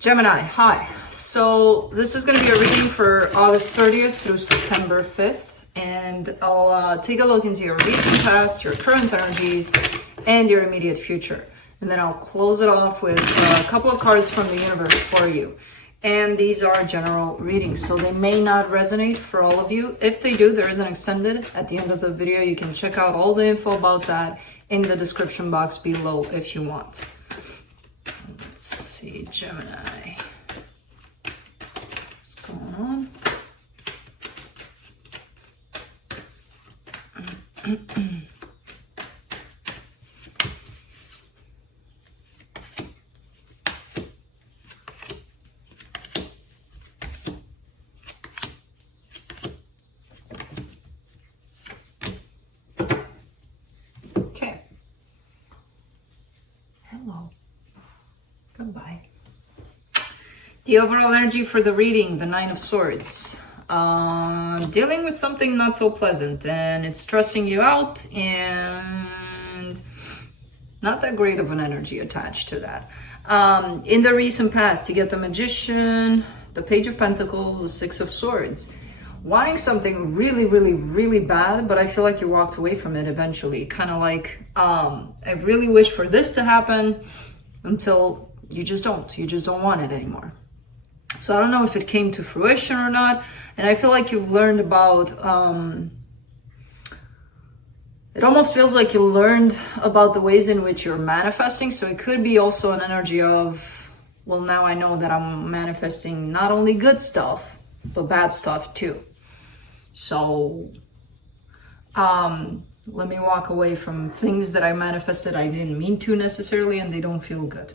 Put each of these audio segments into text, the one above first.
Gemini, hi. So this is going to be a reading for August 30th through September 5th. And I'll take a look into your recent past, your current energies, and your immediate future. And then I'll close it off with a couple of cards from the universe for you. And these are general readings, so they may not resonate for all of you. If they do, there is an extended at the end of the video. You can check out all the info about that in the description box below if you want. Let's see, Gemini. What's going on? Okay. Hello. Goodbye. The overall energy for the reading, the Nine of Swords. Dealing with something not so pleasant, and it's stressing you out, and not that great of an energy attached to that. In the recent past, you get the Magician, the Page of Pentacles, the Six of Swords. Wanting something really, really, really bad, but I feel like you walked away from it eventually. Kind of like, I really wish for this to happen, until you just don't. You just don't want it anymore. So I don't know if it came to fruition or not. And I feel like you've learned about, it almost feels like you learned about the ways in which you're manifesting. So it could be also an energy of, well, now I know that I'm manifesting not only good stuff, but bad stuff too. So let me walk away from things that I manifested I didn't mean to necessarily, and they don't feel good.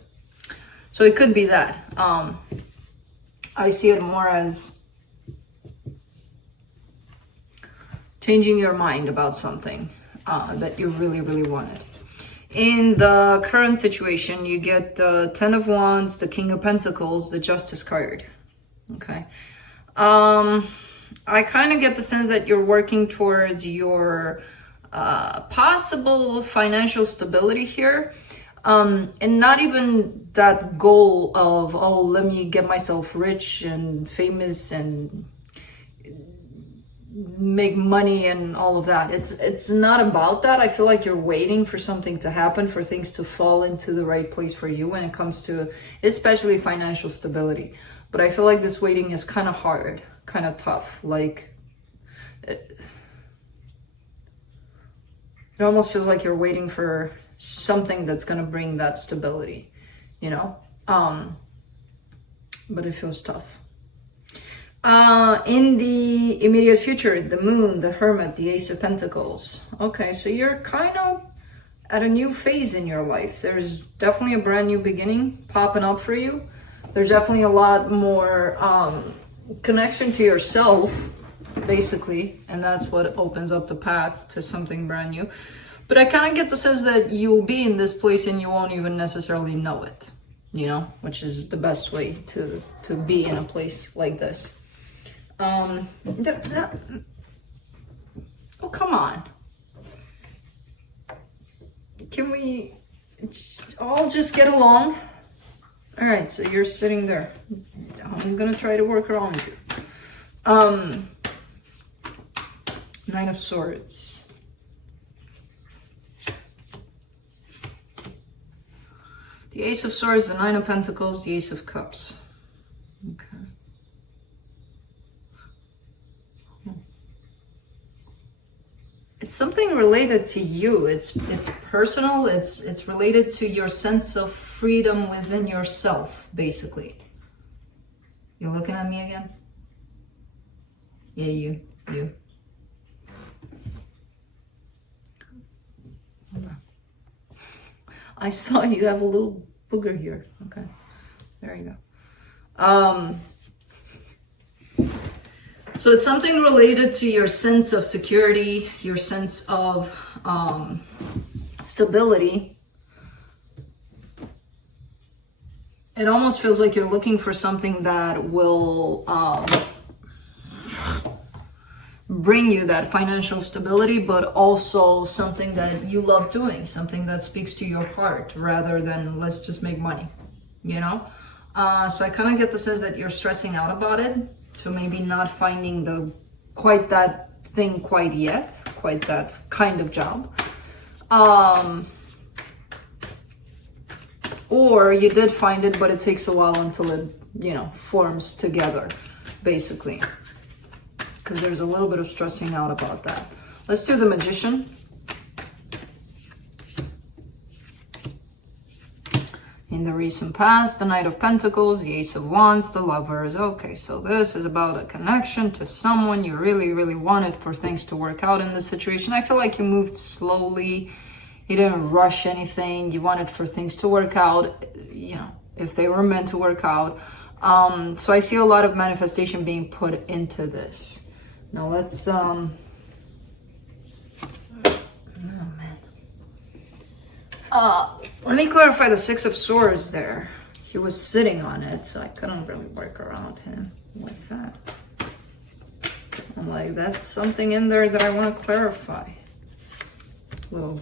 So it could be that. I see it more as changing your mind about something that you really, really wanted. In the current situation, you get the Ten of Wands, the King of Pentacles, the Justice card. Okay. I kind of get the sense that you're working towards your possible financial stability here. And not even that goal of, oh, let me get myself rich and famous and make money and all of that. It's not about that. I feel like you're waiting for something to happen, for things to fall into the right place for you when it comes to especially financial stability. But I feel like this waiting is kind of hard, kind of tough. Like it almost feels like you're waiting for something that's going to bring that stability, you know? But it feels tough. In the immediate future, the Moon, the Hermit, the Ace of Pentacles. Okay, so you're kind of at a new phase in your life. There's definitely a brand new beginning popping up for you. There's definitely a lot more connection to yourself, basically, and that's what opens up the path to something brand new. But I kind of get the sense that you'll be in this place and you won't even necessarily know it, you know, which is the best way to be in a place like this. Oh, come on. Can we all just get along? All right, so you're sitting there. I'm going to try to work around you. Nine of Swords. The Ace of Swords, the Nine of Pentacles, the Ace of Cups. Okay. It's something related to you. It's personal. It's related to your sense of freedom within yourself, basically. You're looking at me again? Yeah, you. I saw you have a little booger here. Okay, there you go. So it's something related to your sense of security, your sense of stability. It almost feels like you're looking for something that will bring you that financial stability, but also something that you love doing, something that speaks to your heart rather than let's just make money, you know? So I kind of get the sense that you're stressing out about it. So maybe not finding quite that thing quite yet, quite that kind of job. Or you did find it, but it takes a while until it, forms together, basically. Because there's a little bit of stressing out about that. Let's do the Magician. In the recent past, the Knight of Pentacles, the Ace of Wands, the Lovers. Okay, so this is about a connection to someone you really, really wanted for things to work out in this situation. I feel like you moved slowly. You didn't rush anything. You wanted for things to work out, if they were meant to work out. So I see a lot of manifestation being put into this. Now let's, let me clarify the Six of Swords there. He was sitting on it, so I couldn't really work around him with that. I'm like, that's something in there that I want to clarify. Little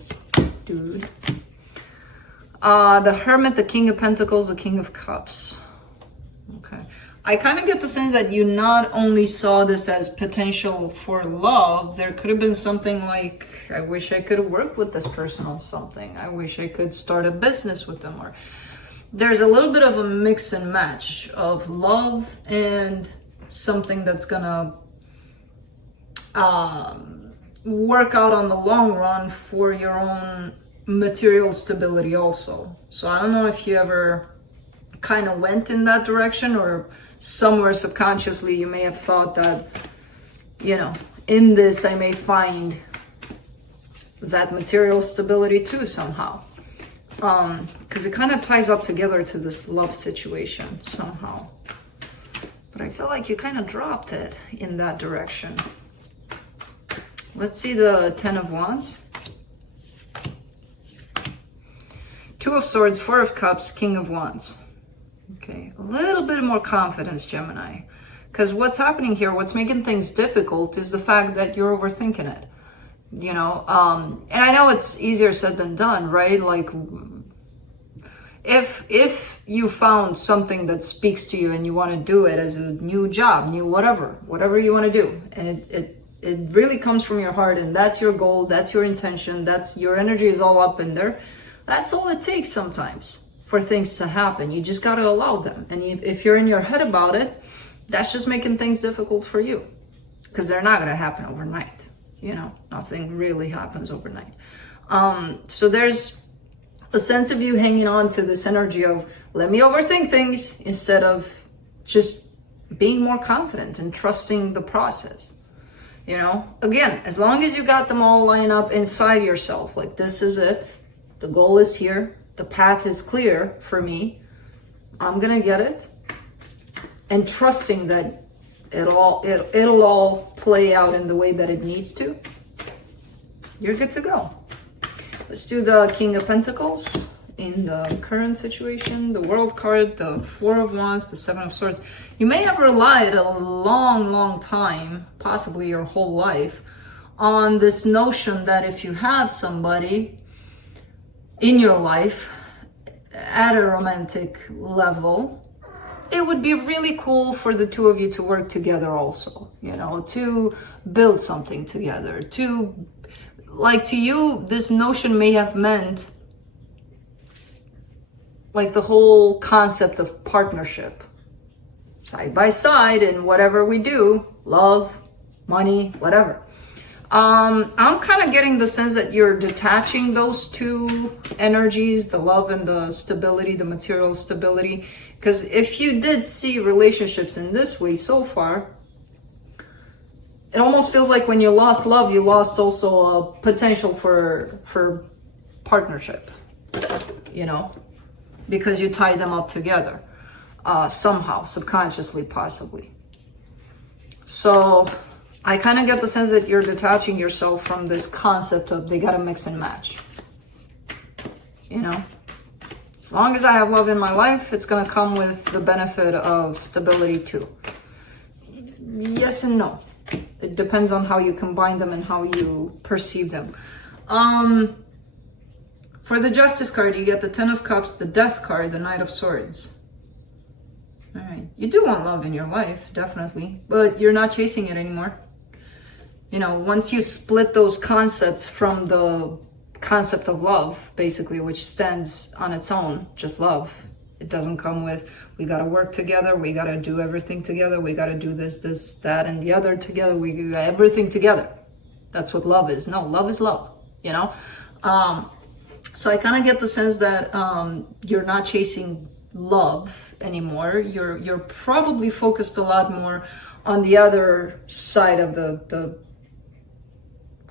dude. The Hermit, the King of Pentacles, the King of Cups. Okay. I kind of get the sense that you not only saw this as potential for love, there could have been something like, I wish I could work with this person on something. I wish I could start a business with them. Or there's a little bit of a mix and match of love and something that's gonna work out on the long run for your own material stability also. So I don't know if you ever kind of went in that direction, or somewhere subconsciously you may have thought that, in this I may find that material stability too somehow. Because it kind of ties up together to this love situation somehow. But I feel like you kind of dropped it in that direction. Let's see the Ten of Wands. Two of Swords, Four of Cups, King of Wands. Okay, a little bit more confidence, Gemini. Because what's happening here, what's making things difficult is the fact that you're overthinking it. And I know it's easier said than done, right? Like, if you found something that speaks to you and you want to do it as a new job, new whatever you want to do, and it really comes from your heart, and that's your goal, that's your intention, that's your energy is all up in there. That's all it takes sometimes for things to happen. You just got to allow them. And if you're in your head about it, that's just making things difficult for you, because they're not going to happen overnight. Nothing really happens overnight. So there's a sense of you hanging on to this energy of, let me overthink things, instead of just being more confident and trusting the process. Again, as long as you got them all lined up inside yourself, like, this is it. The goal is here. The path is clear for me. I'm going to get it. And trusting that it'll all play out in the way that it needs to. You're good to go. Let's do the King of Pentacles in the current situation. The World card, the Four of Wands, the Seven of Swords. You may have relied a long, long time, possibly your whole life, on this notion that if you have somebody in your life at a romantic level, it would be really cool for the two of you to work together also, to build something together, to you, this notion may have meant like the whole concept of partnership, side by side, in whatever we do, love, money, whatever. I'm kind of getting the sense that you're detaching those two energies, the love and the stability, the material stability. Because if you did see relationships in this way so far, it almost feels like when you lost love, you lost also a potential for partnership, because you tied them up together somehow, subconsciously, possibly. So I kind of get the sense that you're detaching yourself from this concept of they got to mix and match. As long as I have love in my life, it's going to come with the benefit of stability too. Yes and no. It depends on how you combine them and how you perceive them. For the Justice card, you get the Ten of Cups, the Death card, the Knight of Swords. All right. You do want love in your life, definitely, but you're not chasing it anymore. You know, once you split those concepts from the concept of love, basically, which stands on its own, just love. It doesn't come with, we got to work together, we got to do everything together, we got to do this, that, and the other together, we do everything together. That's what love is. No, love is love, you know? So I kind of get the sense that you're not chasing love anymore. You're probably focused a lot more on the other side of the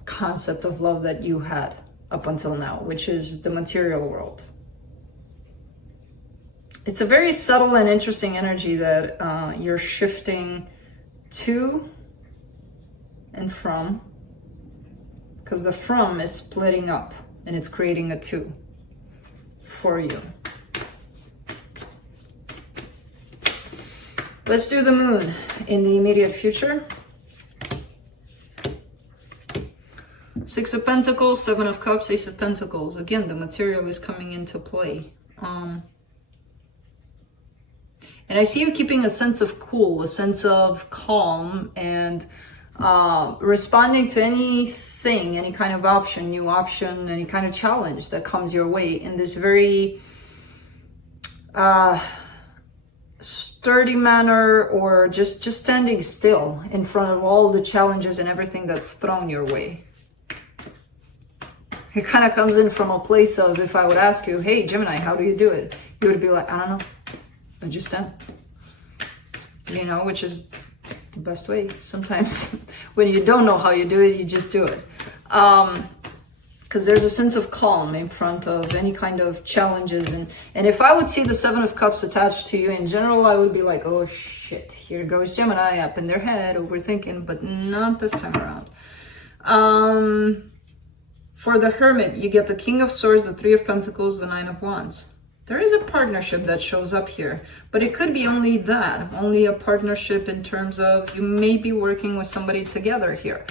concept of love that you had up until now, which is the material world. It's a very subtle and interesting energy that you're shifting to and from, because the from is splitting up and it's creating a two for you. Let's do the moon in the immediate future. Six of Pentacles, Seven of Cups, Ace of Pentacles. Again, the material is coming into play. And I see you keeping a sense of cool, a sense of calm, and responding to anything, any kind of option, new option, any kind of challenge that comes your way in this very sturdy manner, or just standing still in front of all the challenges and everything that's thrown your way. It kind of comes in from a place of, if I would ask you, hey, Gemini, how do you do it? You would be like, I don't know. I just stand. You know, which is the best way. Sometimes when you don't know how you do it, you just do it. Because there's a sense of calm in front of any kind of challenges. And if I would see the Seven of Cups attached to you in general, I would be like, oh shit, here goes Gemini up in their head, overthinking, but not this time around. For the Hermit, you get the King of Swords, the Three of Pentacles, the Nine of Wands. There is a partnership that shows up here, but it could be only that, only a partnership in terms of you may be working with somebody together here.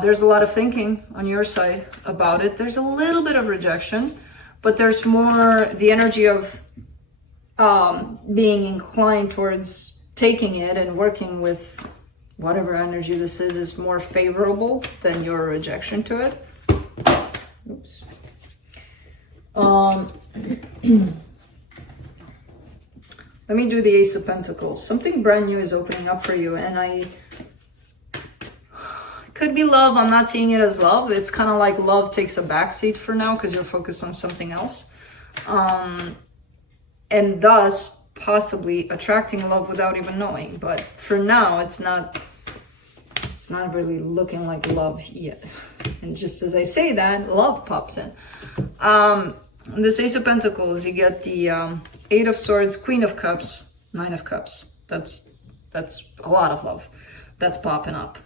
There's a lot of thinking on your side about it. There's a little bit of rejection, but there's more the energy of being inclined towards taking it and working with whatever energy this is more favorable than your rejection to it. Oops. Let me do the Ace of Pentacles. Something brand new is opening up for you, and could be love. I'm not seeing it as love. It's kind of like love takes a backseat for now because you're focused on something else, and thus possibly attracting love without even knowing. But for now, it's not really looking like love yet. And just as I say that, love pops in. This Ace of Pentacles, you get the Eight of Swords, Queen of Cups, Nine of Cups. That's a lot of love that's popping up.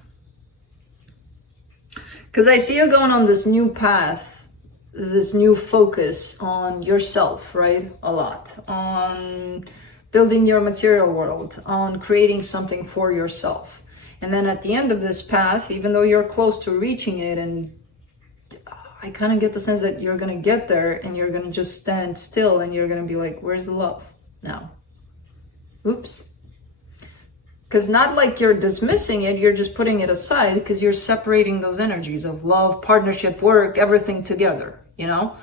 Because I see you going on this new path, this new focus on yourself, right? A lot. On building your material world, on creating something for yourself. And then at the end of this path, even though you're close to reaching it, and I kind of get the sense that you're going to get there and you're going to just stand still and you're going to be like, where's the love now? Oops. Because not like you're dismissing it, you're just putting it aside because you're separating those energies of love, partnership, work, everything together, you know?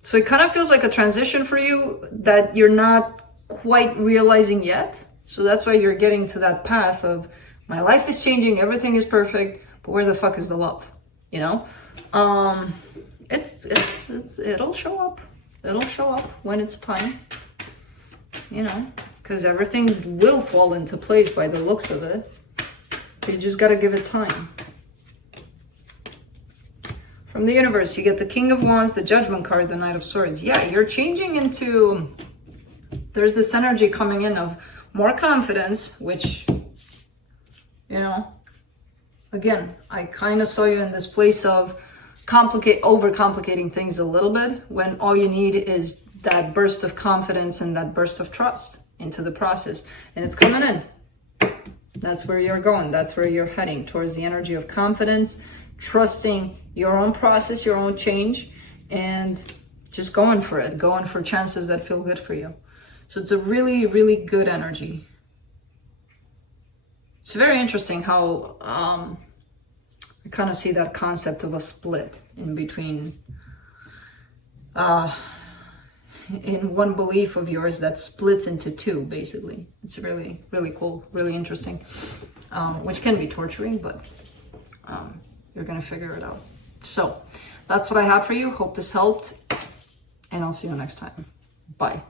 So it kind of feels like a transition for you that you're not quite realizing yet. So that's why you're getting to that path of, my life is changing, everything is perfect, but where the fuck is the love? You know? It'll show up. It'll show up when it's time. You know? Because everything will fall into place by the looks of it. You just gotta give it time. From the universe, you get the King of Wands, the Judgment card, the Knight of Swords. Yeah, you're changing into... There's this energy coming in of more confidence, which... You know, again, I kind of saw you in this place of overcomplicating things a little bit when all you need is that burst of confidence and that burst of trust into the process. And it's coming in. That's where you're going. That's where you're heading, towards the energy of confidence, trusting your own process, your own change, and just going for it, going for chances that feel good for you. So it's a really, really good energy. It's very interesting how I kind of see that concept of a split in between, in one belief of yours that splits into two, basically. It's really, really cool, really interesting, which can be torturing, but you're gonna figure it out. So that's what I have for you. Hope this helped, and I'll see you next time. Bye.